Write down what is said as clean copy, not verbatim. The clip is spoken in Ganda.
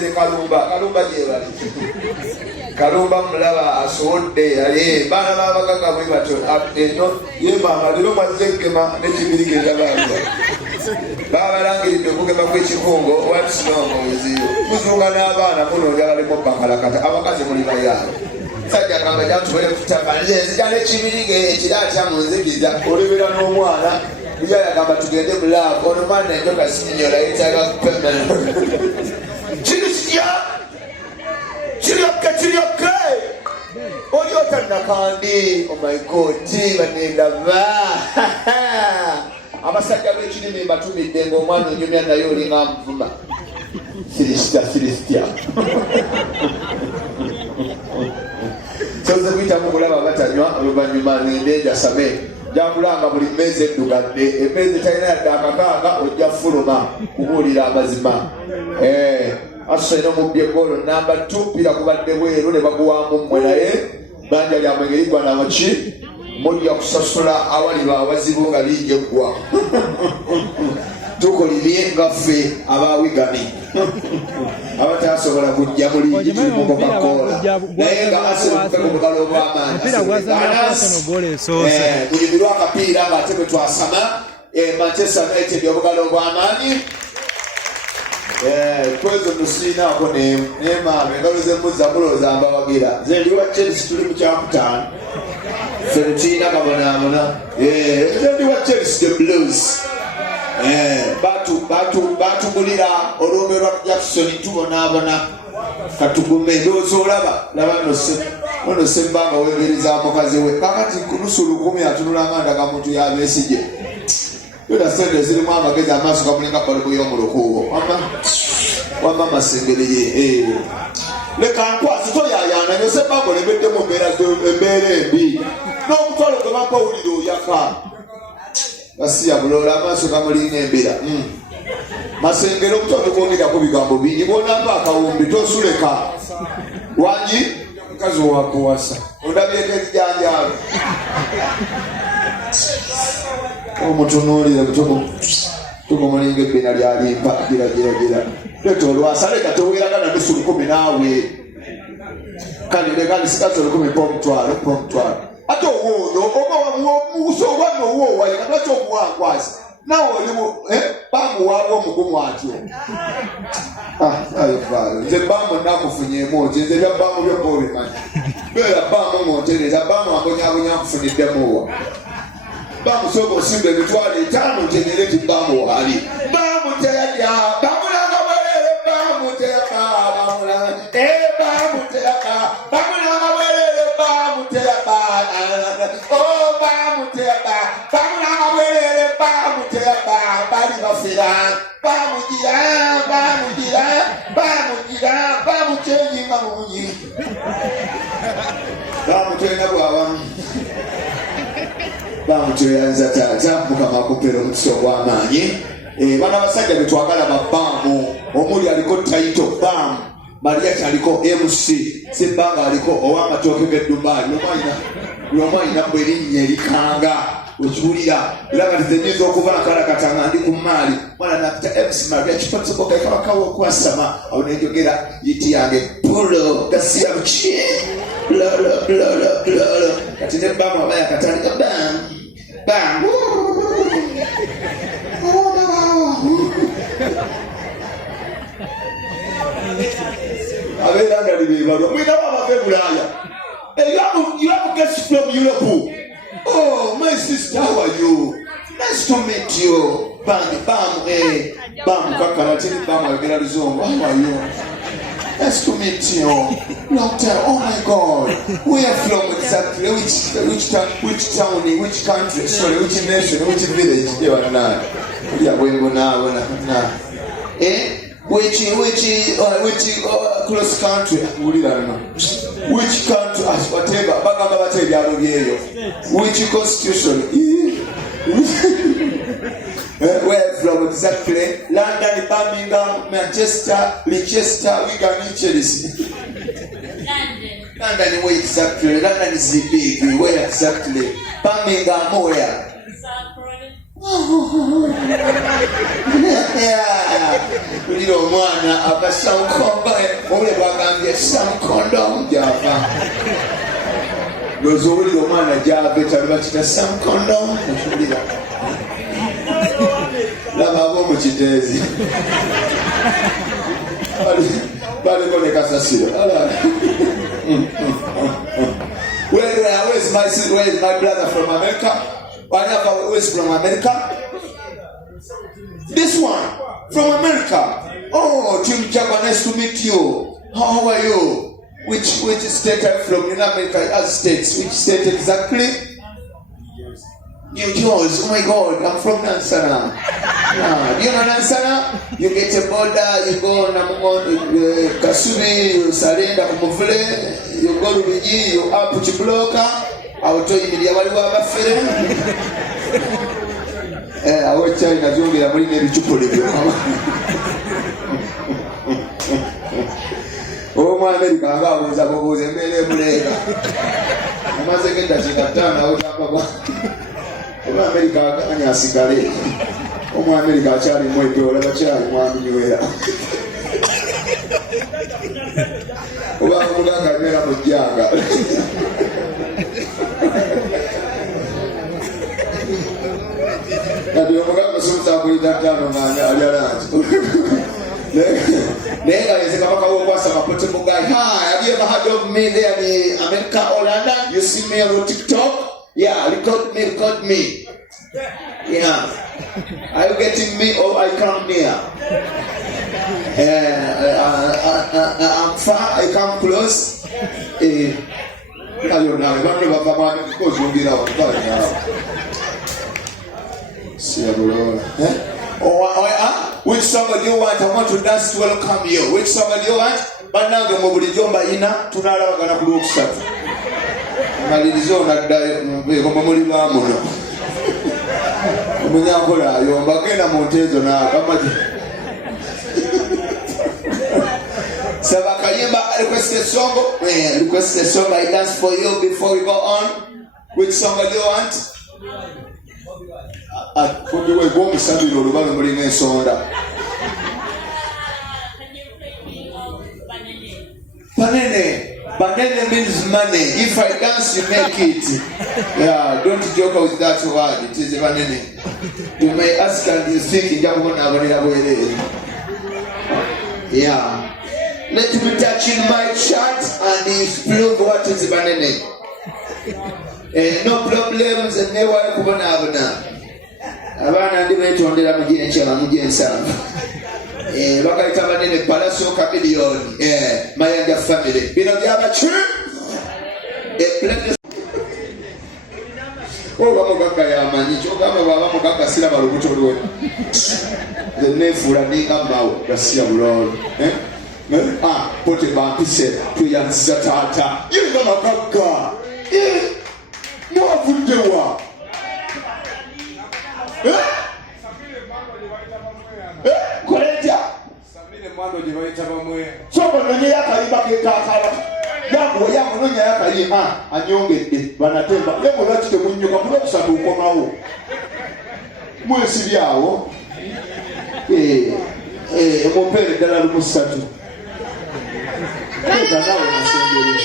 ne Kalumba gyebali Kalumba mulaba asodde ali bana babagaga bwe bato eno yeba amaliro mazekema n'ekibirige ndabantu babalangiridde okugema kw'ekikungo what's wrong with you kuzunga n'abaana munonja balimo bakalakata abakazi muli bayaalo sajja kamba jatubere kutabanze nzijana ekibirige ekiratya mu nzigiza olebera n'omwana yagamba tugende mu laavu ono mwana enjoka sinyola yetaaga kupemera kiryokke oli otannakandi oh my god banendaba abasajja b'ekirimi mbatumidde ng'omwana onjomya naye olinga nvuma filistia soze kuyitamu kulaba batanywa oluvannyuma ngende njasame jakulanga buli mmeezi eddugadde emmeezi talina yadde akakanga ojja fuluma kubuulira amazima asoina omubbi eggoolo namba 2 pira kubadde bweru ne baguwaamu mmwe naye banja lyamwe ngerigwa namaki mulya kusasula awaliba abazibu nga lijeggwa tukolibye ngaffe abawigami abatasobola kujja muligi tuli mu Coca-Cola naye nga asebuke ku bugalo bw'amaanyi kulimirwa akapiira ng'ate bwe twasama Manchester United obugalo bw'amaanyi kwezo tusinaako nemaama engalo z'embuza mulooza mbawagira ze ndi wa Chelsea tuli mu kyakutaano ffe tulina kabonaabona ze ndi wa Chelsea the Blues batugulira olwombe lwa Jackson tubonaabona katugume ndowooza olaba laba ono sembanga weegereza mukazi we kakati kunusu 10 atunula amanda ga muntu yabeesije yona sente zirimu amagezi amaaso gamulinga balibu y'omulukuubo wamba masengereye leka nkwasi toyayana nyo sembanga olebeddemu embeera embi n'omutwalo gwe bampawulire oyaka basiya bulola amaaso gamulinga embira masengero okutwala okwongerako bigambo bingi bonamba akawumbi tosuleka wangi mukazi owakuwasa ondabyeko ebijanjalo omutunuulire tugumulinga ebbina lyalimpa gira leeta olwasa leka toweragana nusu 10 naawe kanilekani sikati 10 pomutwalo ate owoono omuso obwana owoowaye katwaki omuwangwazi nawe olimu bamuwaabwa omugumu atyo nze bamu nakufunyeemu oti nze bya bamu byokka obimanyi beera bamu ngontereza bamu ambonyabonya nkufuniddemu bamu sooka osimba emitwalo 5 ntegere ti bamu wali bamu teyadya bamulanga bwerere bamu teyaka bamulanga bwerere bamu teyaka bamulanga bwerere bamu teyaka bali bafera bamukyeyinga mungi bamutwena bwawamu bamutweyanza taata mukama akupera omukisa ogw'amaanyi bana basajja betwagala babbaamu omuli aliko taito baamu Mariach aliko MC Simbanga aliko ow'amatooke g'Edubai lwomwalina bwerinnya erikanga okiwulira era nga tizenyinza okuba nakalakatanga ndi ku maali mwana napita MC Mariach kipatisoko kakawakawo okwasama awo nenjogera yiti yange pulo gasiyabuki lolo kati ne bamu abaya katandika bam abeera nga libebalwa mwinawo abave Bulaaya you have guests from Europe. Oh my sister, how are you? Nice to meet you. Bam kakaratini bam agera luzongo. How are you? Nice to meet you. Long time. Oh my God. Where from exactly? Which town? Which country? Sorry, which nation? Which village? Which cross country? Which country? Whatever. Which constitution? Where from exactly? London, Birmingham, Manchester, Leicester, Wigan, Chelsea. London, where exactly? London is big. Where exactly? Birmingham, where? Ulira omwana akasamukomba omule bwagambye samukondom gyava loza owulira omwana gyave talibakita samukondom okiwulira laba ab'omukiteezi baliko ne kasasiro where is my brother from America? Who is from America? This one from America. Oh, Tim Jabba, nice to meet you. How are you? Which state are you from? In America, other states. Which state exactly? New Jersey. Oh my God, I'm from Nansana. Yeah. Do you know Nansana? You get a border, you go on Kasumi, you surrender Kumufule, you go to Biji, you up Chibloka. I will tell you the Awaliwa Bafere. I will tell you that you will bring the Chupoli. Oh, my America, I was a million later. I must get that in a town out of America, and a cigarette. Oh, my America, Charlie, my daughter, Charlie, one new era. Oh, I'm going to Jaga. Ndio mganga sasa kuita tano na ajaranzi. Nega yeseka paka wo kwasa mapote mugai. Hi, have you ever heard of me there in America or London? You see me on TikTok? Yeah, record me. Yeah. Are you getting me or I come near? I'm far, I come close. I don't know, because you'll be out. Which song do you want? I want to dance to welcome you. Which song do you want? But now the mobile jomba ina tunala wakana kuruksha. Malizona dai kwa mamuli mamuno. Munyakola yomba kena montezo na kama Sabakayimba request a song I dance for you before we go on. Which song do you want? Kundiwe bomi sabiro lubalo mulinga ensonda. Banene means money. If I dance, you make it. Yeah, don't joke with that word. It is banene. You may ask and you think yeah. Let me touch in my chart and explore what is banene. No problems and never kubana. Abana ndi betondera mujine chama mujine sana. Bakaita banene palaso kamilioni. Mayanja family. Bino byaba chu. Baba muganga yamanyi kyogamba baba muganga sira balubuto lwe. The nefula ninga mawo gasiya bulolo. Pote bampise tuyanziza tata. Yinga makaka. Mwavuddewa. Koleja. Samine mwando jibaita bamwe. Soko nonye yakayimba kekakala. Yango nonye yakayimba anyongedde banatemba. Lemo lwaki temunyoka kuba kusatu ukomawo. Mwesi byawo. Mupere ddala lumusatu. Keta nawe nasengeri.